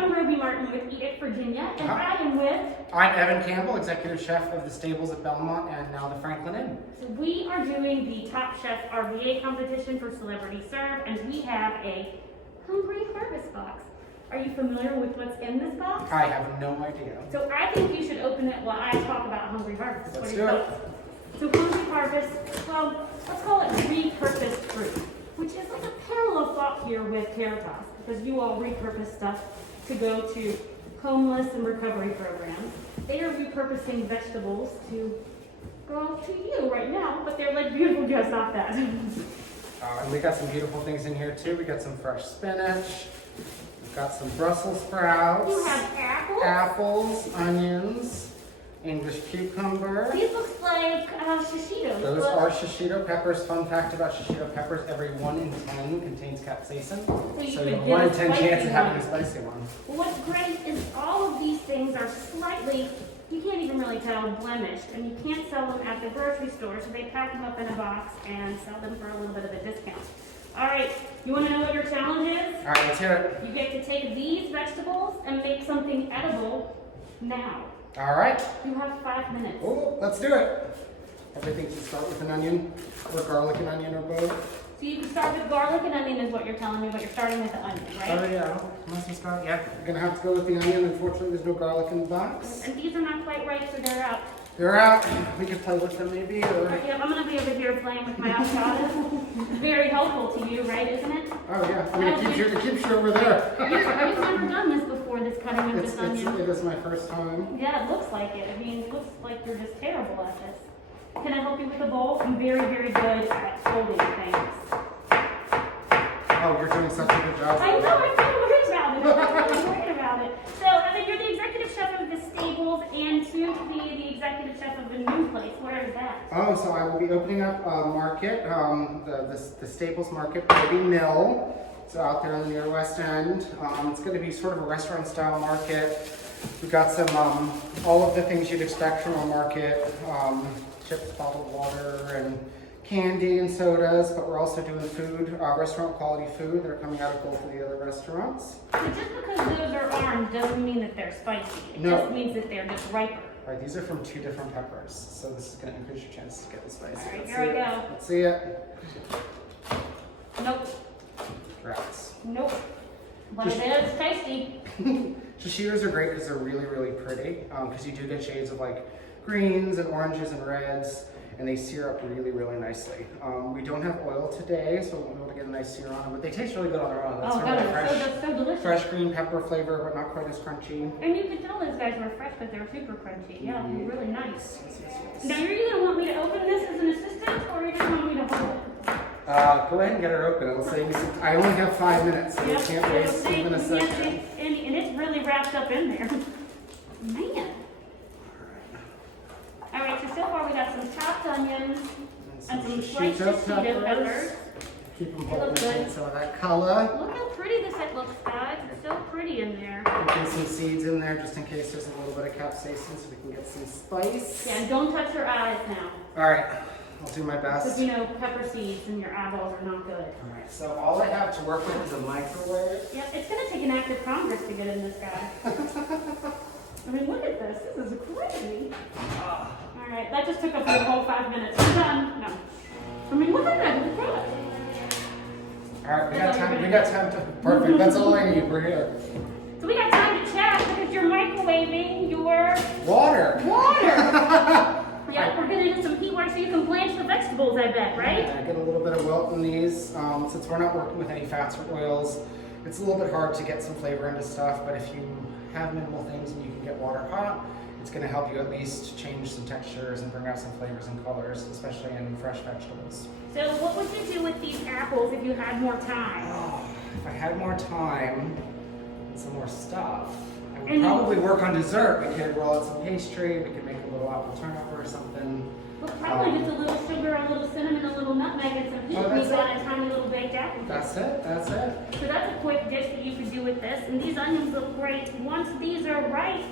I'm Robey Martin with Eat It, Virginia, and I am with... I'm Evan Campbell, Executive Chef of the Stables at Belmont and now the Franklin Inn. So we are doing the Top Chef RVA competition for Celebrity Serve, and we have a Hungry Harvest box. Are you familiar with what's in this box? I have no idea. So I think you should open it while I talk about Hungry Harvest. Let's do it. So Hungry Harvest, well, let's call it repurposed fruit, which is like a parallel thought here with Carrot Toss, because you all repurpose stuff to go to homeless and recovery programs. They are repurposing vegetables to go to you right now, but they're like beautiful just off that. And we got some beautiful things in here too. We got some fresh spinach. We've got some Brussels sprouts. You have apples. Apples, onions, English cucumber. These looks like shishitos. Those are shishito peppers. Fun fact about shishito peppers, every 1 in 10 contains capsaicin. So you you could have a get 1 a in 10 chance spicy of having a one. spicy one. Well, what's great is all of these things are slightly, you can't even really tell, blemished, and you can't sell them at the grocery store, so they pack them up in a box and sell them for a little bit of a discount. All right, you want to know what your challenge is? All right, let's hear it. You get to take these vegetables and make something edible now. All right. You have 5 minutes. Oh, let's do it. Everything should start with an onion, or garlic and onion, or both. So you can start with garlic and onion is what you're telling me, but you're starting with the onion, right? Oh yeah, must we start? Yeah, we're gonna have to go with the onion. Unfortunately, there's no garlic in the box. And these are not quite right, so they're out. They're out. We could play with them maybe, or... Yeah, I'm gonna be over here playing with my avocados. Very helpful to you, right, isn't it? Oh yeah, I mean, it keeps you over there. You've never done this before, this cutting of this onion. It is my first time. Yeah, it looks like it. I mean, it looks like you're just terrible at this. Can I help you with the bowl? I'm very, very good at folding things. Oh, you're doing such a good job. I know, I'm kind of worried about it. I'm really worried about it. So, I mean, you're the executive chef of the Stables and soon to be the executive chef of a new place. Where is that? Oh, so I will be opening up a market, the Staples Market, Robey Mill. It's out there in the near West End. It's going to be sort of a restaurant-style market. We've got some, all of the things you'd expect from a market, chips, bottled water, and candy and sodas, but we're also doing food, restaurant quality food that are coming out of both of the other restaurants. So just because those are orange doesn't mean that they're spicy. It just means that they're just riper. Right, these are from 2 different peppers, so this is going to increase your chances to get the spicy. All right, here we go. Let's see it. Nope. Rats. Nope. But it is tasty. Shishitos are great because they're really, really pretty, because you do get shades of like greens and oranges and reds, and they sear up really, really nicely. We don't have oil today, so we won't be able to get a nice sear on them, but they taste really good on their own. That's Oh, sort of God, fresh, so delicious. fresh green pepper flavor, but not quite as crunchy. And you could tell those guys were fresh, but they're super crunchy. Yeah, Mhm. really nice. Yes. Now, are you going to want me to open this as an assistant, or are you going to want me to hold it? Go ahead and get her open. It'll save me some. I only have 5 minutes, so you can't waste even a second. And it's really wrapped up in there. Man. All right, so far we got some chopped onions and some sliced shishito peppers. Keep them They look holding good. some of that color. Look how pretty this looks, guys. It's so pretty in there. Put some seeds in there just in case there's a little bit of capsaicin so we can get some spice. Yeah, and don't touch your eyes now. All right, I'll do my best. Because you know pepper seeds and your eyeballs are not good. All right, so all I have to work with is a microwave. Yeah, it's going to take an act of Congress to get in this guy. I mean, look at this. This is crazy. All right, that just took up your whole 5 minutes. We're done. No. I mean, look at that. Look at that. All right, we got time. We got time to. Perfect. That's all I need. We're here. So we got time to chat because you're microwaving your Water. Yeah, we're gonna do some heat water so you can blanch the vegetables, I bet, right? Yeah, get a little bit of wilt in these. Since we're not working with any fats or oils, it's a little bit hard to get some flavor into stuff, but if you have minimal things and you can get water hot, it's going to help you at least change some textures and bring out some flavors and colors, especially in fresh vegetables. So what would you do with these apples if you had more time? Oh, if I had more time and some more stuff, I would probably work on dessert. We could roll out some pastry, we could make a little apple turnover or something. Well, probably just a little sugar, a little cinnamon, a little nutmeg, and some heat that's on a tiny little baked apple. That's it, that's it. So that's a quick dish that you could do with this. And these onions look great. Once these are ripe.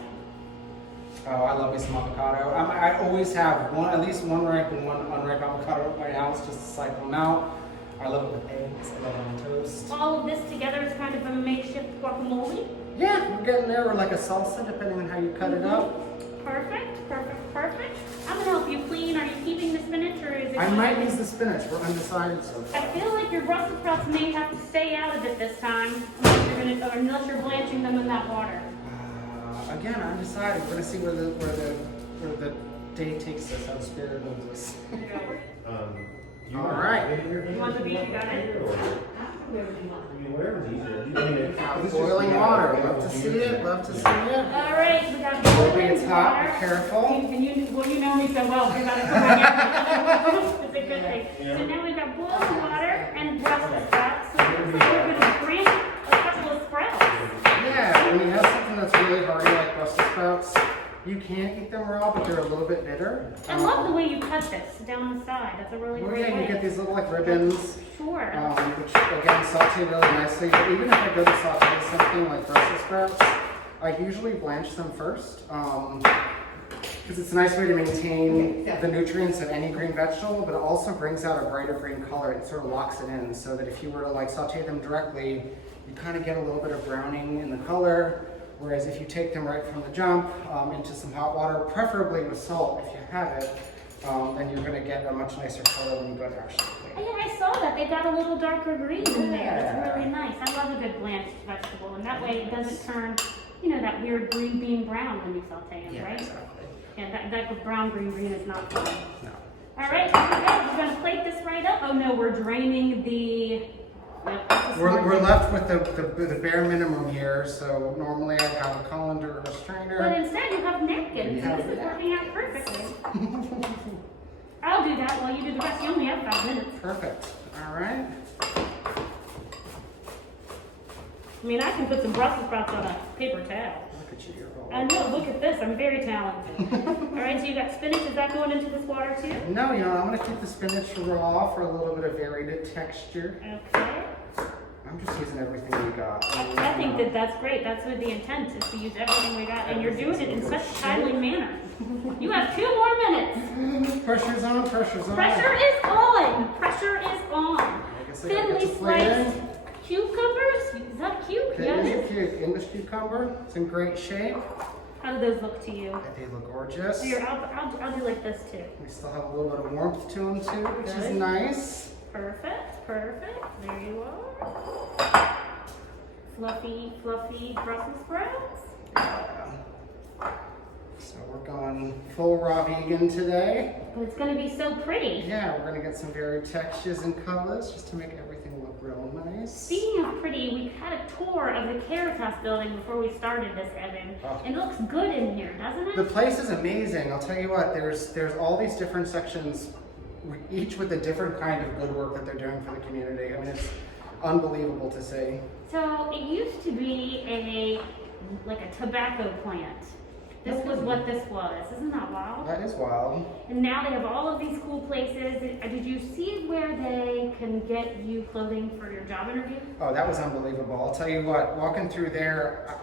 Oh, I love me some avocado. I always have at least one ripe and one unripe avocado at my house just to cycle them out. I love it with eggs. I love it on toast. All of this together is kind of a makeshift guacamole. Yeah, we're getting there. We're like a salsa, depending on how you cut it up. Perfect, perfect, perfect. I'm gonna help you clean. Are you keeping the spinach or is it? I might use the spinach. We're undecided so I far. feel like your Brussels sprouts may have to stay out of it this time, unless you're blanching them in that water. Again, undecided. We're gonna see where the day takes us, how spirit moves us. All right. You want the beef? You got it? Boiling water. Love to see it. Love to see it. All right, we got Robey, boiling it's hot. water. Be careful. And you know me so well. You're about to come right. It's a good thing. So now we've got boiling water and Brussels sprouts. So it looks like we're gonna bring a couple of sprouts. Yeah, when you have something that's really hearty like Brussels sprouts, you can eat them raw, but they're a little bit bitter. I love the way you cut this down the side. That's a really great Yeah, way. you get these little like ribbons, Sure. which again saute really nicely. But even if I go to saute something like Brussels sprouts, I usually blanch them first. Because it's a nice way to maintain the nutrients of any green vegetable, but it also brings out a brighter green color. It sort of locks it in so that if you were to like saute them directly, you kind of get a little bit of browning in the color. Whereas if you take them right from the jump into some hot water, preferably with salt if you have it, then you're going to get a much nicer color when you go to actually cook. Oh, yeah, I saw that. They got a little darker green in there. It's really nice. I love a good blanched vegetable, and that way it doesn't turn, that weird green bean brown when you saute them, right? Exactly. Yeah, that brown green is not fun. No. All right, we're going to plate this right up. Oh no, we're draining the. We're left with the bare minimum here. So normally I have a colander or a strainer. But instead you have napkins. have This is working out perfectly. I'll do that while you do the rest. You only have 5 minutes. Perfect. All right. I mean, I can put some Brussels sprouts on a paper towel. Look at you, you're all I know, look at this. I'm very talented. All right, so you got spinach. Is that going into this water too? No, I'm going to keep the spinach raw for a little bit of varied texture. Okay. I'm just using everything we got. I think that's great. That's what the intent is, to use everything we got. And you're doing it in such a timely manner. You have 2 more minutes. Pressure's on, pressure's on. Pressure is on. Pressure is on. I guess I gotta Thinly get to plate sliced in. cucumbers. Is that a cube? That Yeah, is it a is. cute English cucumber. It's in great shape. How do those look to you? They look gorgeous. So I'll do like this too. We still have a little bit of warmth to them too, which is Good. nice. Perfect, perfect. There you are. Fluffy, fluffy Brussels sprouts. So we're going full raw vegan today. But it's going to be so pretty. Yeah, we're gonna get some varied textures and colors just to make everything look real nice. Speaking of pretty, we had a tour of the Caritas building before we started this, Evan. Oh. It looks good in here, doesn't The it? place is amazing. I'll tell you what, there's all these different sections, each with a different kind of good work that they're doing for the community. I mean, it's unbelievable to see. So it used to be a tobacco plant. This was what this was. Isn't that wild? That is wild. And now they have all of these cool places. Did you see where they can get you clothing for your job interview? Oh, that was unbelievable. I'll tell you what, walking through there,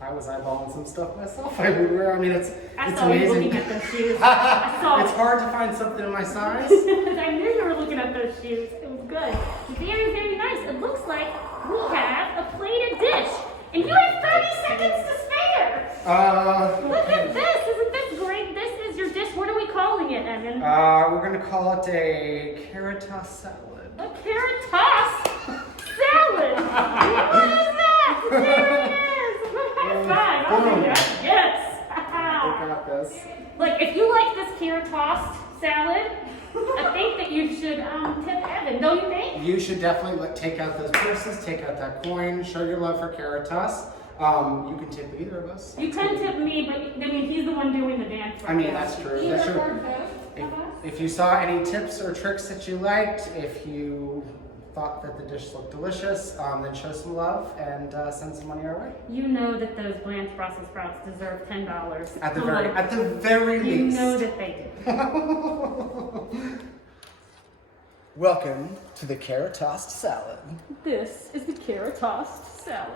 I was eyeballing some stuff myself. I would wear. I mean, it's saw you amazing. looking at those shoes. I saw It's hard to find something in my size. I knew you were looking at those shoes. It was good. Very, very nice. It looks like we have a plated dish. And you have 30 seconds to spare. Look at this. Isn't this great? This is your dish. What are we calling it, Evan? We're gonna call it a Caritas salad. A carrot toss salad. What is that? There it is. High five. I'll do that. Yes. We got this. Like, if you like this carrot tossed salad, I think that you should tip Evan, don't you think? You should definitely take out those purses, take out that coin, show your love for Caritas. You can tip either of us. You can tip me, but I mean, he's the one doing the dance. I mean, that's true. Either That's true. or both of us. If you saw any tips or tricks that you liked, if you thought that the dish looked delicious, then show some love and send some money our way. You know that those blanched Brussels sprouts deserve $10. At the Come very on. least. You know that they do. Welcome to the Carrot Tossed Salad. This is the carrot tossed salad.